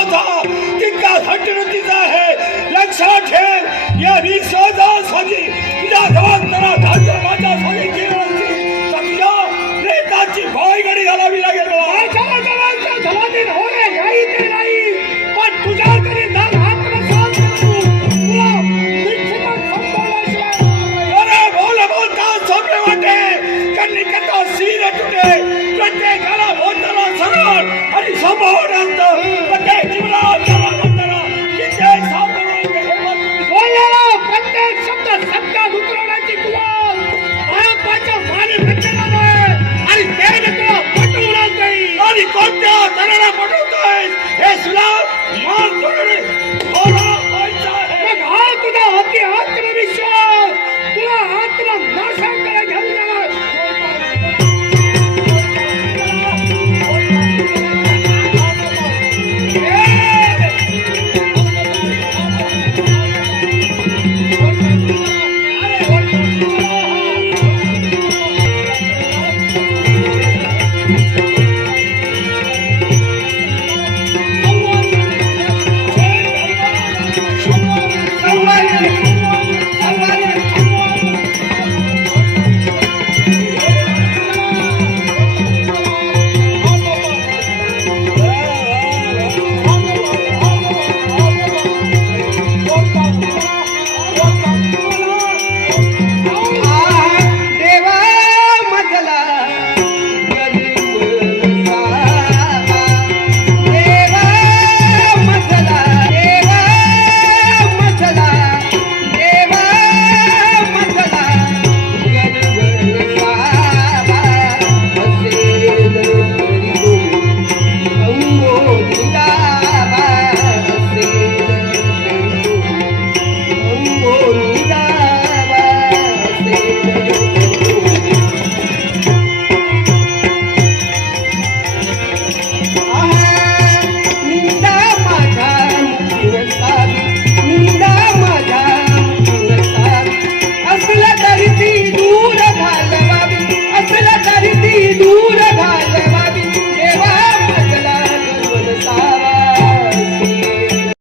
विश्वाचा तितका हटवतीचा आहे. लक्षात ठेव, या विश्वासासाठी तुझ्या धर्मांतरा माझ्या सोयी जीवनाची सत्य प्रेताची भाईगडी घालावी लागेल. धमादीन होणे घ्याई ते नाही, पण तुझ्या घरी दान हात नसाल करू तुला निश्चितच संपवल्याशिवाय. अरे बोलता सोपे वाटे, कन्निकेचा सीन तुटे, प्रत्येकाला बोलताना सरळ आणि समोर असतं.